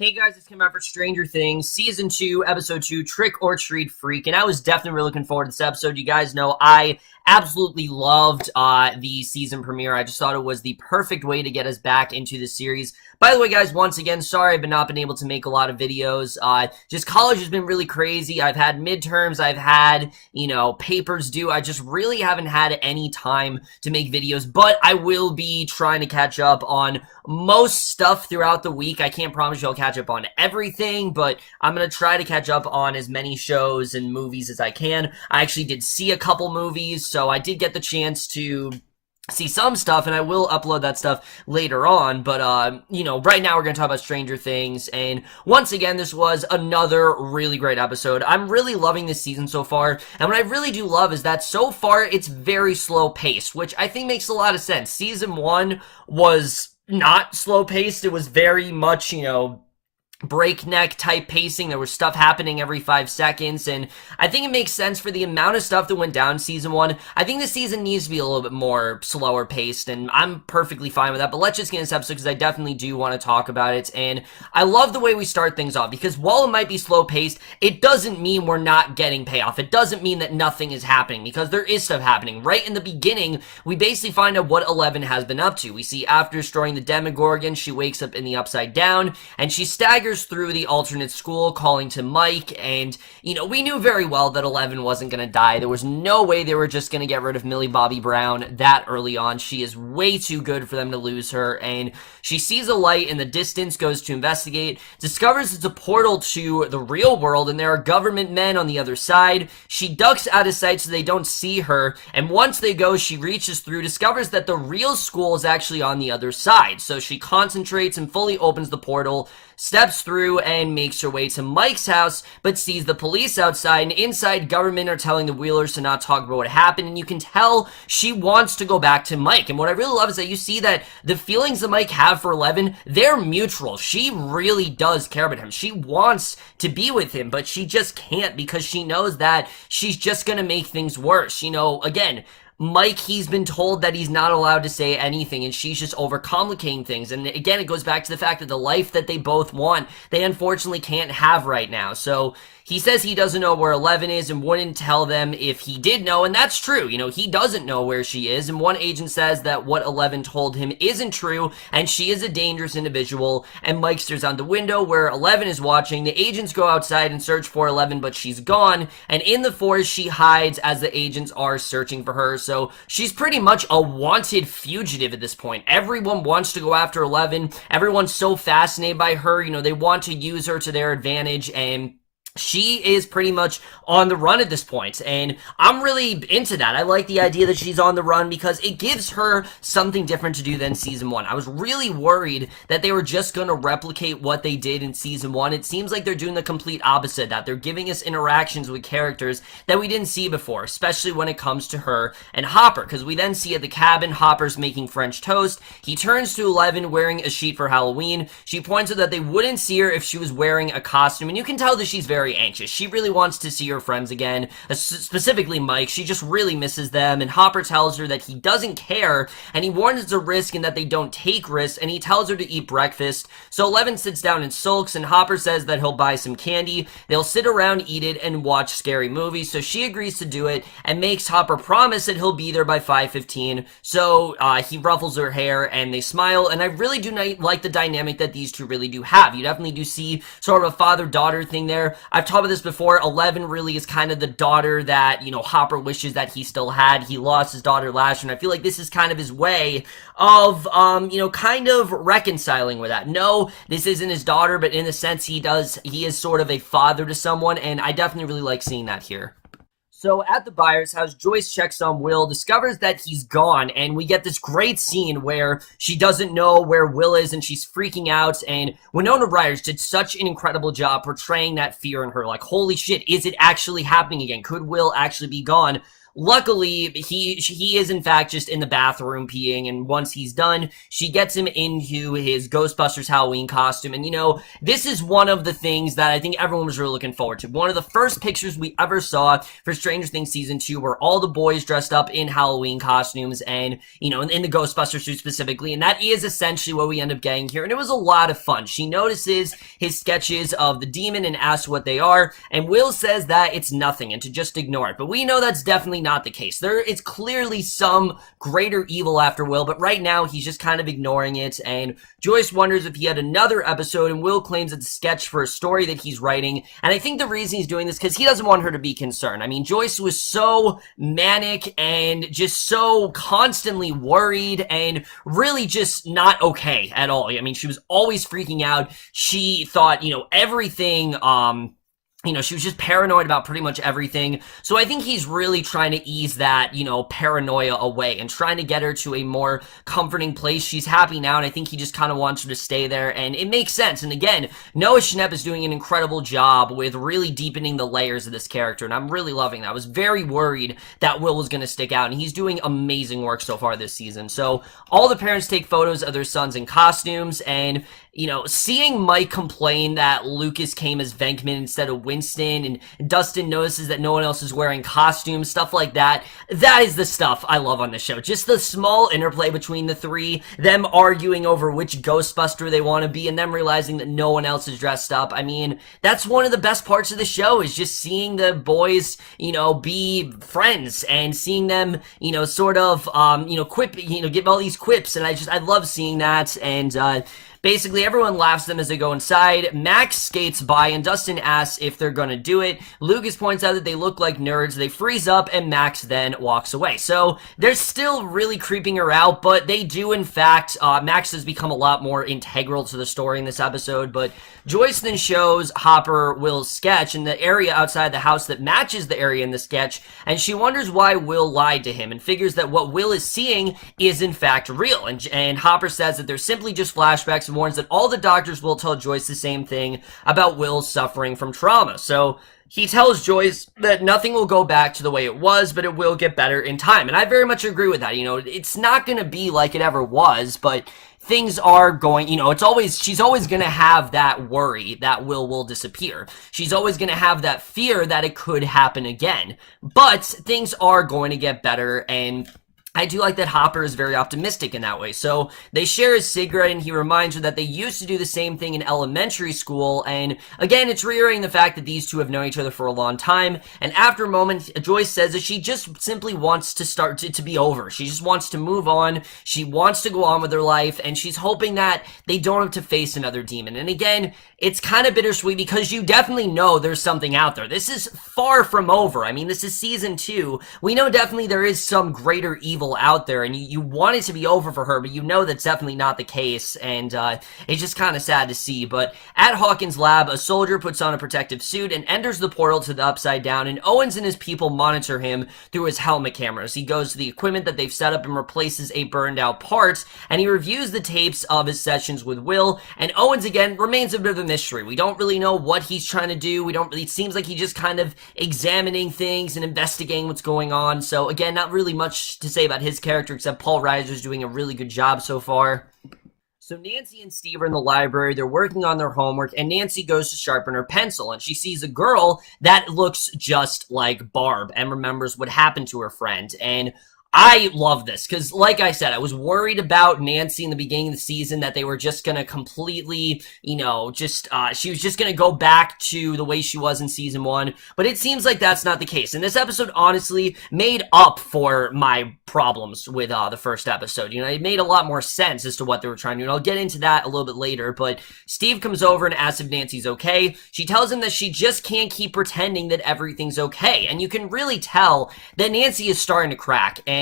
Hey guys, it's Kim out for Stranger Things, Season 2, Episode 2, Trick or Treat Freak, and I was definitely really looking forward to this episode. You guys know I absolutely loved the season premiere. I just thought it was the perfect way to get us back into the series. By the way, guys, once again, sorry I've not been able to make a lot of videos. Just college has been really crazy. I've had midterms, I've had, papers due. I just really haven't had any time to make videos, but I will be trying to catch up on most stuff throughout the week. I can't promise you I'll catch up on everything, but I'm going to try to catch up on as many shows and movies as I can. I actually did see a couple movies, so I did get the chance to see some stuff, and I will upload that stuff later on, but, right now we're gonna talk about Stranger Things, and once again, this was another really great episode. I'm really loving this season so far, and what I really do love is that so far, it's very slow-paced, which I think makes a lot of sense. Season 1 was not slow-paced, it was very much, breakneck type pacing. There was stuff happening every 5 seconds, and I think it makes sense for the amount of stuff that went down season 1. I think this season needs to be a little bit more slower paced, and I'm perfectly fine with that. But let's just get into this episode because I definitely do want to talk about it. And I love the way we start things off, because while it might be slow paced, it doesn't mean we're not getting payoff. It doesn't mean that nothing is happening, because there is stuff happening. Right in the beginning, we basically find out what 11 has been up to. We see after destroying the Demogorgon, she wakes up in the Upside Down, and she staggers through the alternate school, calling to Mike, and, we knew very well that 11 wasn't going to die. There was no way they were just going to get rid of Millie Bobby Brown that early on. She is way too good for them to lose her, and she sees a light in the distance, goes to investigate, discovers it's a portal to the real world, and there are government men on the other side. She ducks out of sight so they don't see her, and once they go, she reaches through, discovers that the real school is actually on the other side, so she concentrates and fully opens the portal, steps through, and makes her way to Mike's house, but sees the police outside, and inside, government are telling the Wheelers to not talk about what happened, and you can tell she wants to go back to Mike. And what I really love is that you see that the feelings that Mike have for 11, they're mutual. She really does care about him. She wants to be with him, but she just can't, because she knows that she's just gonna make things worse. Again, Mike, he's been told that he's not allowed to say anything, and she's just overcomplicating things. And again, it goes back to the fact that the life that they both want, they unfortunately can't have right now. So he says he doesn't know where 11 is and wouldn't tell them if he did know, and that's true. He doesn't know where she is, and one agent says that what 11 told him isn't true, and she is a dangerous individual, and Mike stares out the window where 11 is watching. The agents go outside and search for 11, but she's gone, and in the forest she hides as the agents are searching for her, so she's pretty much a wanted fugitive at this point. Everyone wants to go after 11. Everyone's so fascinated by her. They want to use her to their advantage, and she is pretty much on the run at this point, and I'm really into that. I like the idea that she's on the run because it gives her something different to do than season 1. I was really worried that they were just going to replicate what they did in season 1. It seems like they're doing the complete opposite, that they're giving us interactions with characters that we didn't see before, especially when it comes to her and Hopper, because we then see at the cabin, Hopper's making French toast. He turns to 11 wearing a sheet for Halloween. She points out that they wouldn't see her if she was wearing a costume, and you can tell that she's very anxious. She really wants to see her friends again, specifically Mike. She just really misses them, and Hopper tells her that he doesn't care, and he warns it's a risk and that they don't take risks, and he tells her to eat breakfast. So 11 sits down and sulks, and Hopper says that he'll buy some candy. They'll sit around, eat it, and watch scary movies, so she agrees to do it and makes Hopper promise that he'll be there by 5:15. So he ruffles her hair, and they smile, and I really do like the dynamic that these two really do have. You definitely do see sort of a father-daughter thing there. I've talked about this before. 11 really is kind of the daughter that, Hopper wishes that he still had. He lost his daughter last year, and I feel like this is kind of his way of, kind of reconciling with that. No, this isn't his daughter, but in a sense, he is sort of a father to someone, and I definitely really like seeing that here. So at the Byers' house, Joyce checks on Will, discovers that he's gone, and we get this great scene where she doesn't know where Will is, and she's freaking out, and Winona Ryder did such an incredible job portraying that fear in her. Like, holy shit, is it actually happening again? Could Will actually be gone? luckily, he is in fact just in the bathroom peeing, and once he's done, she gets him into his Ghostbusters Halloween costume. And this is one of the things that I think everyone was really looking forward to. One of the first pictures we ever saw for Stranger Things Season 2 were all the boys dressed up in Halloween costumes and, in the Ghostbuster suit specifically, and that is essentially what we end up getting here, and it was a lot of fun. She notices his sketches of the demon and asks what they are, and Will says that it's nothing and to just ignore it, but we know that's definitely not the case. There is clearly some greater evil after Will, but right now he's just kind of ignoring it, and Joyce wonders if he had another episode, and Will claims it's a sketch for a story that he's writing, and I think the reason he's doing this because he doesn't want her to be concerned. I mean, Joyce was so manic and just so constantly worried and really just not okay at all. I mean, she was always freaking out. She thought, everything, she was just paranoid about pretty much everything. So I think he's really trying to ease that, paranoia away and trying to get her to a more comforting place. She's happy now, and I think he just kind of wants her to stay there, and it makes sense. And again, Noah Schnapp is doing an incredible job with really deepening the layers of this character, and I'm really loving that. I was very worried that Will was going to stick out, and he's doing amazing work so far this season. So all the parents take photos of their sons in costumes, and seeing Mike complain that Lucas came as Venkman instead of Winston, and Dustin notices that no one else is wearing costumes, stuff like that. That is the stuff I love on the show. Just the small interplay between the three, them arguing over which Ghostbuster they want to be, and them realizing that no one else is dressed up. I mean, that's one of the best parts of the show, is just seeing the boys, be friends, and seeing them, sort of, quip, give all these quips, and I love seeing that, and, basically, everyone laughs at them as they go inside. Max skates by, and Dustin asks if they're gonna do it. Lucas points out that they look like nerds. They freeze up, and Max then walks away. So they're still really creeping her out, but they do, in fact, Max has become a lot more integral to the story in this episode. But Joyce then shows Hopper Will's sketch in the area outside the house that matches the area in the sketch, and she wonders why Will lied to him and figures that what Will is seeing is, in fact, real. And Hopper says that they're simply just flashbacks, and warns that all the doctors will tell Joyce the same thing about Will suffering from trauma. So he tells Joyce that nothing will go back to the way it was, but it will get better in time. And I very much agree with that. It's not going to be like it ever was, but things are going, she's always going to have that worry that Will disappear. She's always going to have that fear that it could happen again. But things are going to get better, and I do like that Hopper is very optimistic in that way. So they share his cigarette, and he reminds her that they used to do the same thing in elementary school. And again, it's reiterating the fact that these two have known each other for a long time. And after a moment, Joyce says that she just simply wants to start to be over. She just wants to move on. She wants to go on with her life, and she's hoping that they don't have to face another demon. And again, it's kind of bittersweet because you definitely know there's something out there. This is far from over. I mean, this is season 2. We know definitely there is some greater evil out there, and you want it to be over for her, but you know that's definitely not the case, and it's just kind of sad to see. But at Hawkins' lab, a soldier puts on a protective suit and enters the portal to the Upside Down, and Owens and his people monitor him through his helmet cameras. He goes to the equipment that they've set up and replaces a burned out part, and he reviews the tapes of his sessions with Will, and Owens again remains a bit of a mystery. We don't really know what he's trying to do. It seems like he's just kind of examining things and investigating what's going on. So again, not really much to say about his character, except Paul Reiser's doing a really good job so far. So Nancy and Steve are in the library. They're working on their homework, and Nancy goes to sharpen her pencil, and she sees a girl that looks just like Barb and remembers what happened to her friend. And I love this because, like I said, I was worried about Nancy in the beginning of the season, that they were just going to completely, she was just going to go back to the way she was in season 1, but it seems like that's not the case. And this episode, honestly, made up for my problems with the first episode. It made a lot more sense as to what they were trying to do, and I'll get into that a little bit later, but Steve comes over and asks if Nancy's okay. She tells him that she just can't keep pretending that everything's okay, and you can really tell that Nancy is starting to crack. And,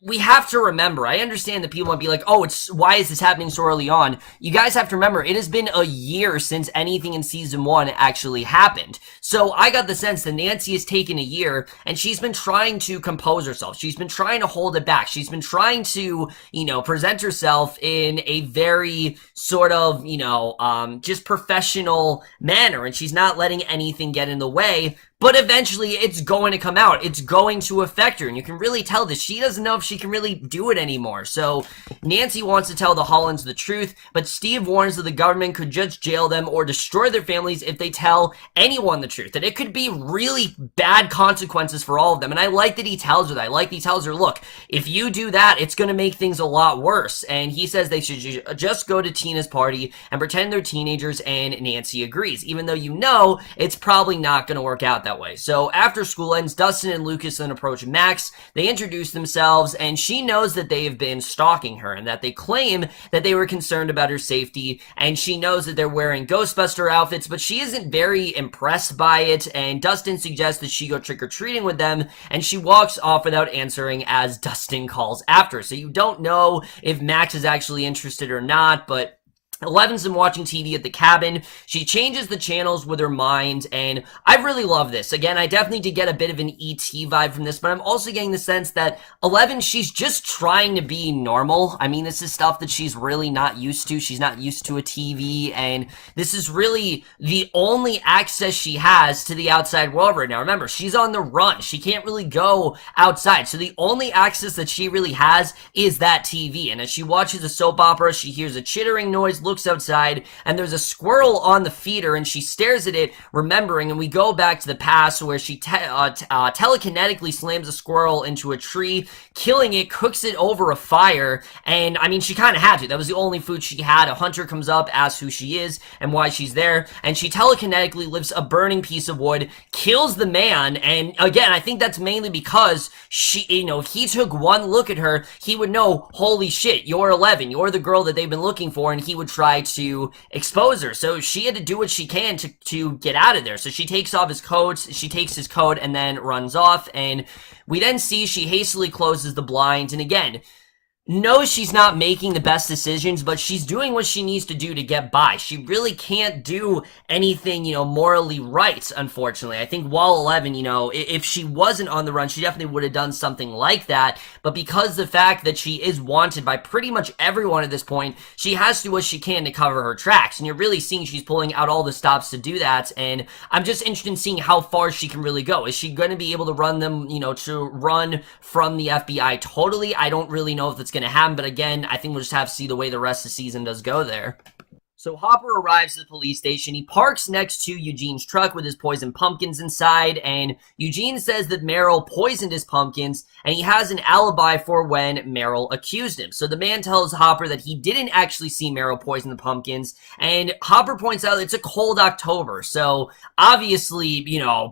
we have to remember, I understand that people might be like, oh, why is this happening so early on? You guys have to remember, it has been a year since anything in season 1 actually happened. So I got the sense that Nancy has taken a year, and she's been trying to compose herself. She's been trying to hold it back. She's been trying to, present herself in a very sort of, just professional manner, and she's not letting anything get in the way. but eventually it's going to come out. It's going to affect her, and you can really tell that she doesn't know if she can really do it anymore. So Nancy wants to tell the Hollands the truth, but Steve warns that the government could just jail them or destroy their families if they tell anyone the truth, that it could be really bad consequences for all of them. And I like that he tells her that. I like that he tells her, look, if you do that, it's going to make things a lot worse. And he says they should just go to Tina's party and pretend they're teenagers, and Nancy agrees, even though you know it's probably not going to work out that way. So after school ends, Dustin and Lucas then approach Max. They introduce themselves, and she knows that they have been stalking her and that they claim that they were concerned about her safety, and she knows that they're wearing Ghostbuster outfits, but she isn't very impressed by it, and Dustin suggests that she go trick-or-treating with them, and she walks off without answering as Dustin calls after. So you don't know if Max is actually interested or not, but Eleven's been watching TV at the cabin. She changes the channels with her mind, and I really love this. Again, I definitely did get a bit of an E.T. vibe from this, but I'm also getting the sense that 11, she's just trying to be normal. I mean, this is stuff that she's really not used to. She's not used to a TV, and this is really the only access she has to the outside world right now. Remember, she's on the run. She can't really go outside, so the only access that she really has is that TV, and as she watches a soap opera, she hears a chittering noise, looks outside, and there's a squirrel on the feeder, and she stares at it, remembering, and we go back to the past where she telekinetically slams a squirrel into a tree, killing it, cooks it over a fire, and I mean, she kind of had to. That was the only food she had. A hunter comes up, asks who she is and why she's there, and she telekinetically lifts a burning piece of wood, kills the man, and again, I think that's mainly because she, if he took one look at her, he would know, holy shit, you're 11, you're the girl that they've been looking for, and he would try to expose her. So she had to do what she can to get out of there. So she takes off his coat, she takes his coat, and then runs off, and we then see she hastily closes the blinds, and again, knows she's not making the best decisions, but she's doing what she needs to do to get by. She really can't do anything, morally right, unfortunately. I think while 11, if she wasn't on the run, she definitely would have done something like that, but because the fact that she is wanted by pretty much everyone at this point, she has to do what she can to cover her tracks, and you're really seeing she's pulling out all the stops to do that, and I'm just interested in seeing how far she can really go. Is she going to be able to run them, to run from the FBI totally? I don't really know if that's going to happen, but again, I think we'll just have to see the way the rest of the season does go there. So Hopper arrives at the police station. He parks next to Eugene's truck with his poisoned pumpkins inside, and Eugene says that Meryl poisoned his pumpkins, and he has an alibi for when Meryl accused him. So the man tells Hopper that he didn't actually see Meryl poison the pumpkins, and Hopper points out it's a cold October, so obviously,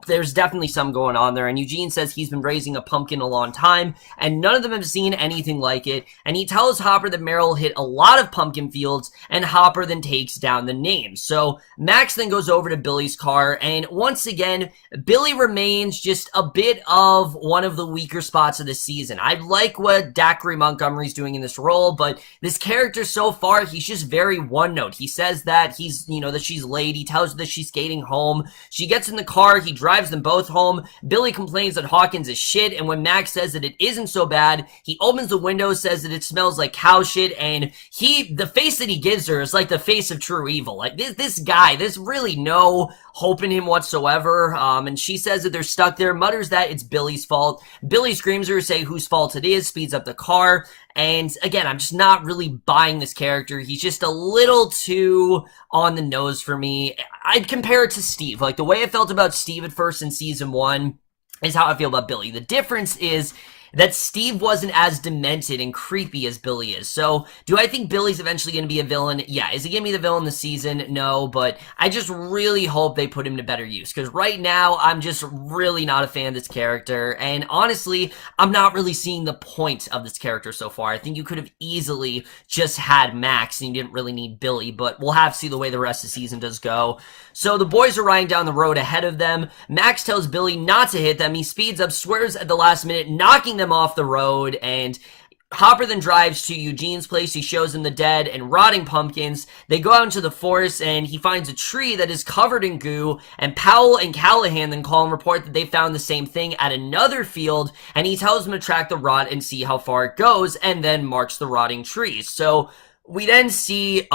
there's definitely some going on there, and Eugene says he's been raising a pumpkin a long time, and none of them have seen anything like it, and he tells Hopper that Meryl hit a lot of pumpkin fields, and Hopper then takes down the names. So Max then goes over to Billy's car, and once again, Billy remains just a bit of one of the weaker spots of the season. I like what Dacre Montgomery's doing in this role, but this character so far, he's just very one note. He says that he's, that she's late. He tells her that she's skating home. She gets in the car. He drives them both home. Billy complains that Hawkins is shit, and when Max says that it isn't so bad, he opens the window, says that it smells like cow shit, and the face that he gives her is like the face of true evil. Like this guy, there's really no hope in him whatsoever, and she says that they're stuck there, mutters that it's Billy's fault. Billy screams her, say whose fault it is, speeds up the car, and again, I'm just not really buying this character. He's just a little too on the nose for me. I'd compare it to Steve. Like, the way I felt about Steve at first in season 1 is how I feel about Billy. The difference is that Steve wasn't as demented and creepy as Billy is. So, do I think Billy's eventually going to be a villain? Yeah. Is he going to be the villain this season? No, but I just really hope they put him to better use, because right now, I'm just really not a fan of this character, and honestly, I'm not really seeing the point of this character so far. I think you could have easily just had Max, and you didn't really need Billy, but we'll have to see the way the rest of the season does go. So, the boys are riding down the road ahead of them. Max tells Billy not to hit them. He speeds up, swerves at the last minute, knocking them off the road, and Hopper then drives to Eugene's place. He shows him the dead and rotting pumpkins. They go out into the forest, and he finds a tree that is covered in goo, and Powell and Callahan then call and report that they found the same thing at another field, and he tells them to track the rot and see how far it goes, and then marks the rotting trees. So we then see,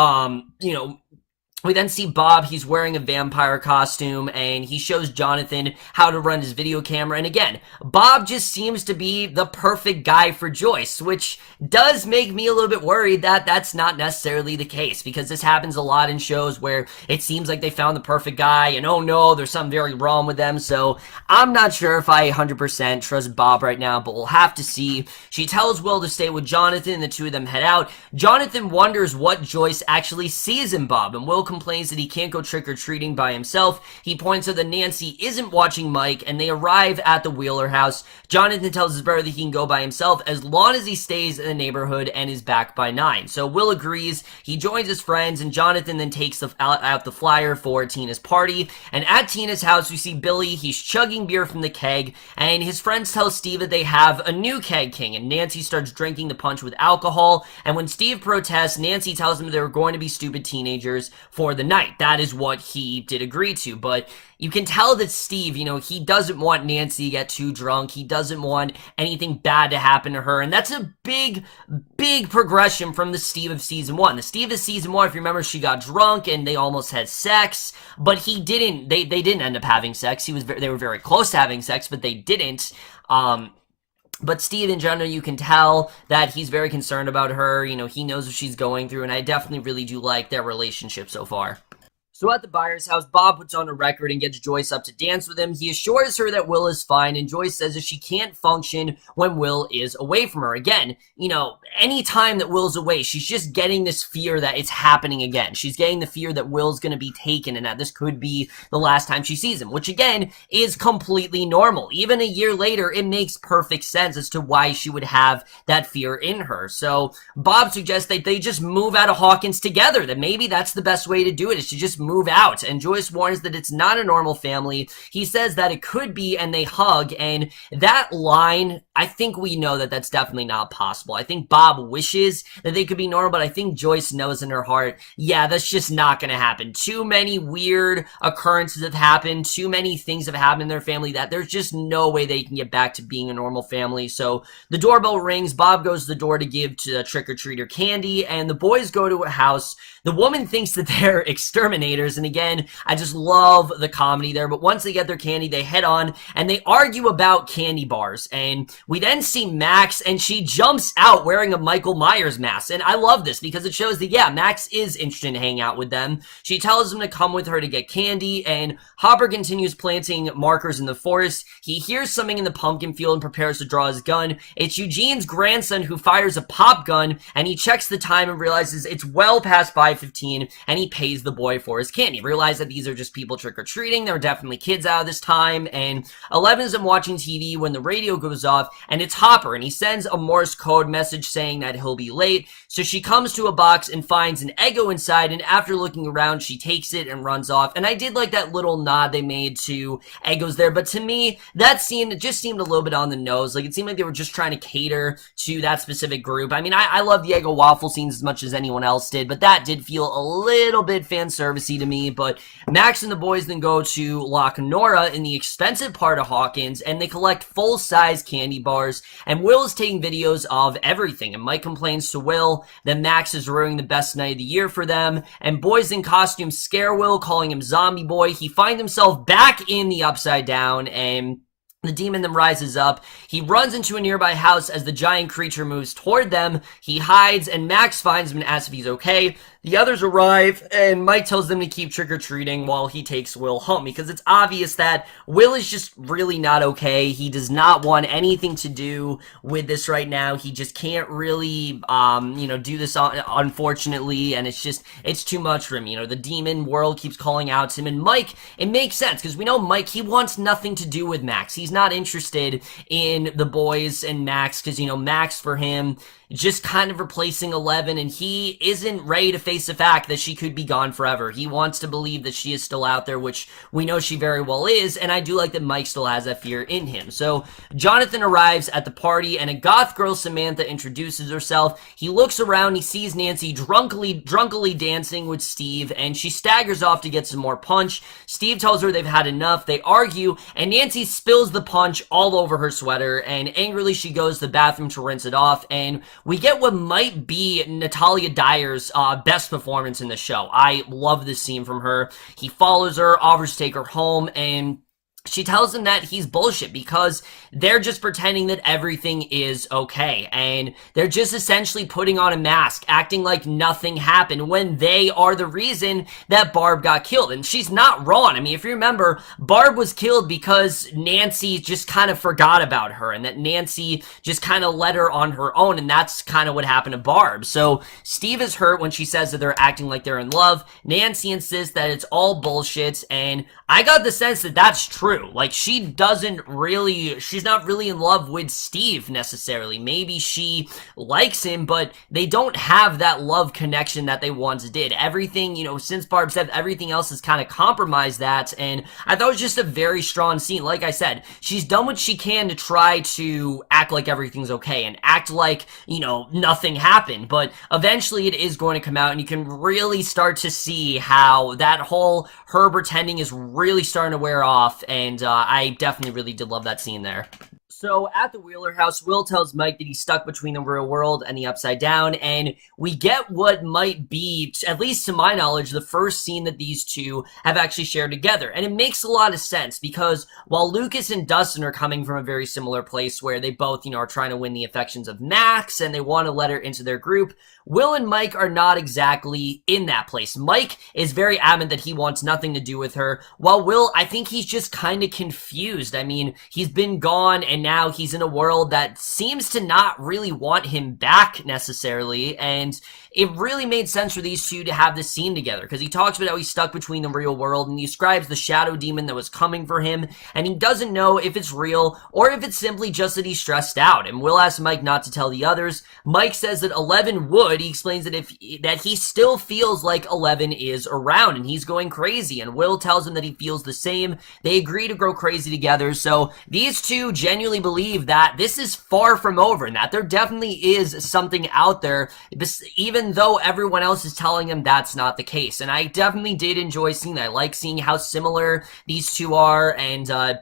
We then see Bob. He's wearing a vampire costume, and he shows Jonathan how to run his video camera. And again, Bob just seems to be the perfect guy for Joyce, which does make me a little bit worried that that's not necessarily the case, because this happens a lot in shows where it seems like they found the perfect guy, and oh no, there's something very wrong with them. So I'm not sure if I 100% trust Bob right now, but we'll have to see. She tells Will to stay with Jonathan, and the two of them head out. Jonathan wonders what Joyce actually sees in Bob, and Will complains that he can't go trick-or-treating by himself. He points out that Nancy isn't watching Mike, and they arrive at the Wheeler house. Jonathan tells his brother that he can go by himself as long as he stays in the neighborhood and is back by 9. So Will agrees. He joins his friends, and Jonathan then takes out the flyer for Tina's party. And at Tina's house, we see Billy. He's chugging beer from the keg, and his friends tell Steve that they have a new keg king, and Nancy starts drinking the punch with alcohol. And when Steve protests, Nancy tells him they were going to be stupid teenagers for the night. That is what he did agree to, but you can tell that Steve, he doesn't want Nancy to get too drunk. He doesn't want anything bad to happen to her, and that's a big, big progression from the Steve of season 1. The Steve of season 1, if you remember, she got drunk and they almost had sex, but he didn't. They didn't end up having sex. They were very close to having sex, but they didn't. But Steve, in general, you can tell that he's very concerned about her. He knows what she's going through, and I definitely really do like their relationship so far. So at the Byers' house, Bob puts on a record and gets Joyce up to dance with him. He assures her that Will is fine, and Joyce says that she can't function when Will is away from her. Again, any time that Will's away, she's just getting this fear that it's happening again. She's getting the fear that Will's going to be taken and that this could be the last time she sees him, which again is completely normal. Even a year later, it makes perfect sense as to why she would have that fear in her. So Bob suggests that they just move out of Hawkins together, that maybe that's the best way to do it, is to just move out. And Joyce warns that it's not a normal family. He says that it could be, and they hug. And that line, I think we know that that's definitely not possible. I think Bob wishes that they could be normal, but I think Joyce knows in her heart, yeah, that's just not going to happen. Too many weird occurrences have happened. Too many things have happened in their family that there's just no way they can get back to being a normal family. So the doorbell rings. Bob goes to the door to give to the trick-or-treater candy, and the boys go to a house. The woman thinks that they're exterminators, and again, I just love the comedy there. But once they get their candy, they head on, and they argue about candy bars. And we then see Max, and she jumps out wearing a Michael Myers mask. And I love this because it shows that, yeah, Max is interested in hanging out with them. She tells him to come with her to get candy, and Harbour continues planting markers in the forest. He hears something in the pumpkin field and prepares to draw his gun. It's Eugene's grandson who fires a pop gun, and he checks the time and realizes it's well past 5:15, and he pays the boy for his candy. Realize that these are just people trick-or-treating. There are definitely kids out of this time, and 11 is watching TV when the radio goes off, and it's Hopper, and he sends a Morse code message saying that he'll be late. So she comes to a box and finds an Eggo inside, and after looking around, she takes it and runs off. And I did like that little nod they made to Eggos there, but to me, it just seemed a little bit on the nose. Like, it seemed like they were just trying to cater to that specific group. I mean, I love the Eggo waffle scenes as much as anyone else did, but that did feel a little bit fan servicey to me. But Max and the boys then go to Loch Nora in the expensive part of Hawkins, and they collect full-size candy bars, and Will is taking videos of everything, and Mike complains to Will that Max is ruining the best night of the year for them, and boys in costumes scare Will, calling him Zombie Boy. He finds himself back in the Upside Down, and the demon then rises up. He runs into a nearby house as the giant creature moves toward them. He hides, and Max finds him and asks if he's okay. The others arrive, and Mike tells them to keep trick-or-treating while he takes Will home, because it's obvious that Will is just really not okay. He does not want anything to do with this right now. He just can't really, do this, unfortunately, and it's too much for him. The demon world keeps calling out to him, and Mike, it makes sense, because we know Mike, he wants nothing to do with Max. He's not interested in the boys and Max, because, Max for him just kind of replacing 11, and he isn't ready to face the fact that she could be gone forever. He wants to believe that she is still out there, which we know she very well is, and I do like that Mike still has that fear in him. So Jonathan arrives at the party, and a goth girl, Samantha, introduces herself. He looks around, he sees Nancy drunkily dancing with Steve, and she staggers off to get some more punch. Steve tells her they've had enough. They argue, and Nancy spills the punch all over her sweater, and angrily she goes to the bathroom to rinse it off, and we get what might be Natalia Dyer's best best performance in the show. I love this scene from her. He follows her, offers to take her home, and she tells him that he's bullshit because they're just pretending that everything is okay. And they're just essentially putting on a mask, acting like nothing happened when they are the reason that Barb got killed. And she's not wrong. I mean, if you remember, Barb was killed because Nancy just kind of forgot about her and that Nancy just kind of let her on her own. And that's kind of what happened to Barb. So Steve is hurt when she says that they're acting like they're in love. Nancy insists that it's all bullshit. And I got the sense that that's true. Like, she's not really in love with Steve necessarily. Maybe she likes him, but they don't have that love connection that they once did. Everything, since Barb said, everything else has kind of compromised that, and I thought it was just a very strong scene. Like I said, she's done what she can to try to act like everything's okay and act like, nothing happened, but eventually it is going to come out, and you can really start to see how that whole her pretending is really starting to wear off, and I definitely really did love that scene there. So at the Wheeler house, Will tells Mike that he's stuck between the real world and the upside down, and we get what might be, at least to my knowledge, the first scene that these two have actually shared together. And it makes a lot of sense because while Lucas and Dustin are coming from a very similar place where they both, are trying to win the affections of Max and they want to let her into their group, Will and Mike are not exactly in that place. Mike is very adamant that he wants nothing to do with her, while Will, I think he's just kind of confused. I mean, he's been gone, and now he's in a world that seems to not really want him back necessarily, and it really made sense for these two to have this scene together, because he talks about how he's stuck between the real world, and he describes the shadow demon that was coming for him, and he doesn't know if it's real, or if it's simply just that he's stressed out, and Will asks Mike not to tell the others. Mike says that 11 would. He explains that he still feels like 11 is around, and he's going crazy, and Will tells him that he feels the same. They agree to grow crazy together, so these two genuinely believe that this is far from over, and that there definitely is something out there, even though everyone else is telling him that's not the case. And I definitely did enjoy seeing that. I like seeing how similar these two are, and I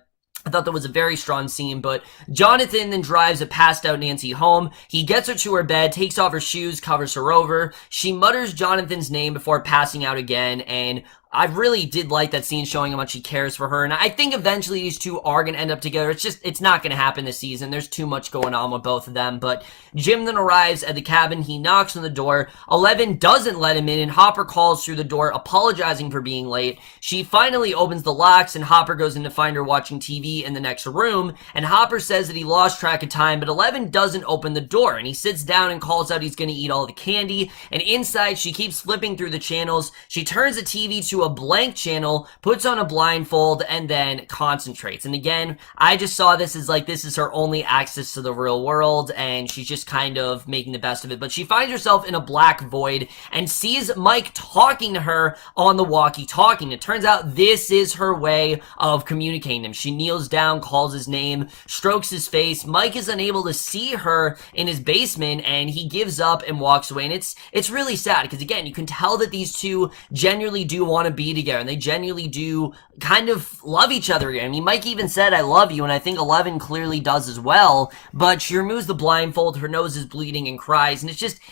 thought that was a very strong scene. But Jonathan then drives a passed out Nancy home. He gets her to her bed, takes off her shoes, covers her over. She mutters Jonathan's name before passing out again, and I really did like that scene showing how much he cares for her, and I think eventually these two are going to end up together. It's not going to happen this season. There's too much going on with both of them, but Jim then arrives at the cabin. He knocks on the door. 11 doesn't let him in, and Hopper calls through the door, apologizing for being late. She finally opens the locks, and Hopper goes in to find her watching TV in the next room, and Hopper says that he lost track of time, but 11 doesn't open the door, and he sits down and calls out he's going to eat all the candy, and inside she keeps flipping through the channels. She turns the TV to a blank channel, puts on a blindfold, and then concentrates. And again, I just saw this as like this is her only access to the real world, and she's just kind of making the best of it. But she finds herself in a black void and sees Mike talking to her on the walkie-talkie. It turns out this is her way of communicating him. She kneels down, calls his name, strokes his face. Mike is unable to see her in his basement, and he gives up and walks away. And it's really sad because, again, you can tell that these two genuinely do want to be together, and they genuinely do kind of love each other. I mean, Mike even said, "I love you," and I think 11 clearly does as well, but she removes the blindfold, her nose is bleeding, and cries, and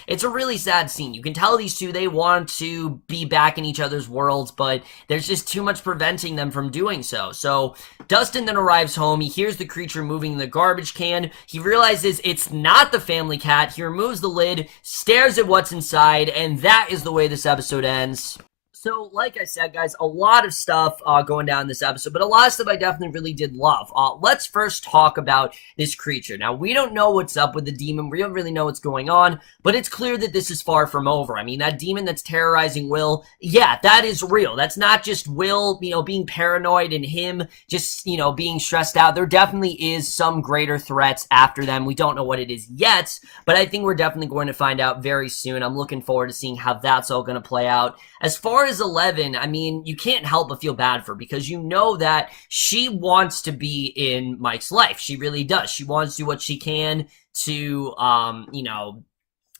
it's a really sad scene. You can tell these two, they want to be back in each other's worlds, but there's just too much preventing them from doing so. So Dustin then arrives home. He hears the creature moving in the garbage can. He realizes it's not the family cat. He removes the lid, stares at what's inside, and that is the way this episode ends. So, like I said, guys, a lot of stuff going down in this episode, but a lot of stuff I definitely really did love. Let's first talk about this creature. Now, we don't know what's up with the demon. We don't really know what's going on, but it's clear that this is far from over. I mean, that demon that's terrorizing Will, yeah, that is real. That's not just Will, being paranoid and him just, being stressed out. There definitely is some greater threats after them. We don't know what it is yet, but I think we're definitely going to find out very soon. I'm looking forward to seeing how that's all going to play out. As far as 11, I mean, you can't help but feel bad for her because you know that she wants to be in Mike's life. She really does. She wants to do what she can to,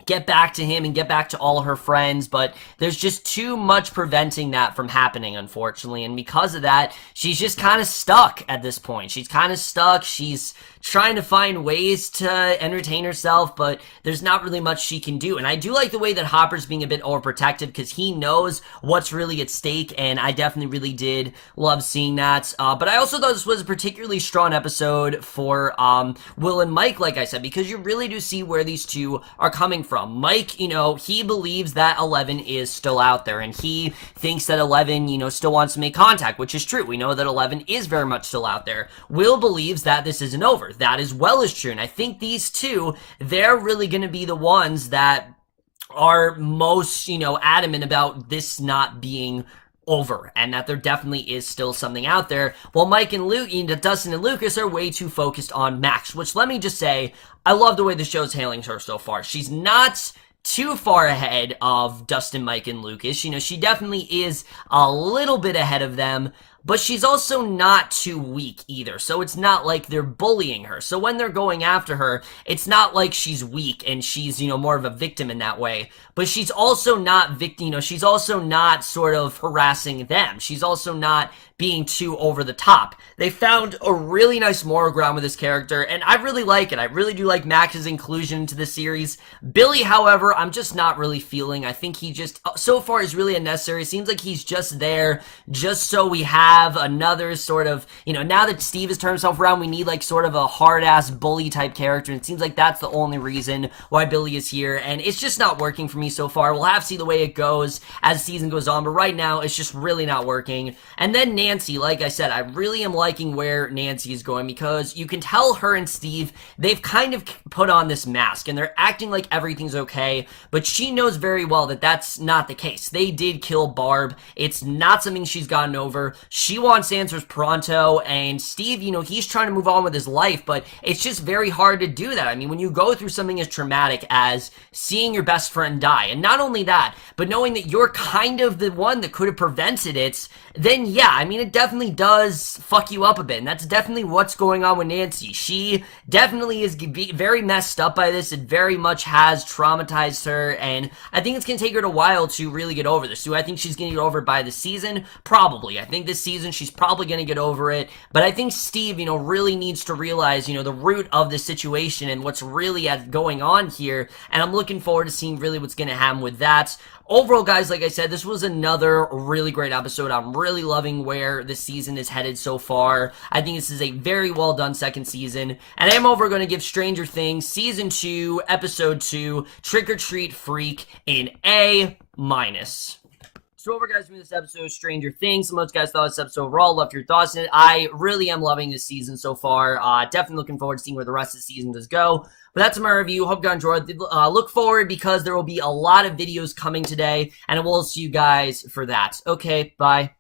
get back to him and get back to all her friends, but there's just too much preventing that from happening, unfortunately, and because of that, she's just kind of stuck at this point. She's kind of stuck. She's trying to find ways to entertain herself, but there's not really much she can do. And I do like the way that Hopper's being a bit overprotective because he knows what's really at stake, and I definitely really did love seeing that. But I also thought this was a particularly strong episode for Will and Mike, like I said, because you really do see where these two are coming from. Mike, you know, he believes that 11 is still out there, and he thinks that 11, you know, still wants to make contact, which is true. We know that 11 is very much still out there. Will believes that this isn't over. That as well is true, and I think these two, they're really going to be the ones that are most, you know, adamant about this not being over, and that there definitely is still something out there, while Mike and Luke, you know, Dustin and Lucas are way too focused on Max, which, let me just say, I love the way the show's hailing her so far. She's not too far ahead of Dustin, Mike, and Lucas. You know, she definitely is a little bit ahead of them, but she's also not too weak either, so it's not like they're bullying her. So when they're going after her, it's not like she's weak and she's, you know, more of a victim in that way, but she's also not you know, she's also not sort of harassing them. She's also not being too over the top. They found a really nice moral ground with this character, and I really like it. I really do like Max's inclusion into the series. Billy, however, I'm just not really feeling. I think he just, so far, is really unnecessary. It seems like he's just there just so we have another sort of, you know, now that Steve has turned himself around, we need like sort of a hard-ass bully type character, and it seems like that's the only reason why Billy is here, and it's just not working for me so far. We'll have to see the way it goes as the season goes on, but right now, it's just really not working. And then Nancy, like I said, I really am liking where Nancy is going because you can tell her and Steve, they've kind of put on this mask and they're acting like everything's okay, but she knows very well that that's not the case. They did kill Barb. It's not something she's gotten over. She wants answers pronto, and Steve, you know, he's trying to move on with his life, but it's just very hard to do that. I mean, when you go through something as traumatic as seeing your best friend die, and not only that, but knowing that you're kind of the one that could have prevented it, then yeah, I mean, it definitely does fuck you up a bit, and that's definitely what's going on with Nancy. She definitely is very messed up by this. It very much has traumatized her, and I think it's going to take her a while to really get over this. Do I think she's going to get over it by the season? Probably. I think this season she's probably going to get over it, but I think Steve, you know, really needs to realize, you know, the root of the situation and what's really going on here, and I'm looking forward to seeing really what's going to happen with that. Overall, guys, like I said, this was another really great episode. I'm really loving where the season is headed so far. I think this is a very well done second season. And I'm over going to give Stranger Things Season 2, Episode 2, Trick or Treat Freak an A-. So over, guys, from this episode of Stranger Things. Most guys thought this episode overall. Left your thoughts on it. I really am loving this season so far. Definitely looking forward to seeing where the rest of the season does go. But that's my review. Hope you enjoyed. Look forward because there will be a lot of videos coming today, and I will see you guys for that. Okay, bye.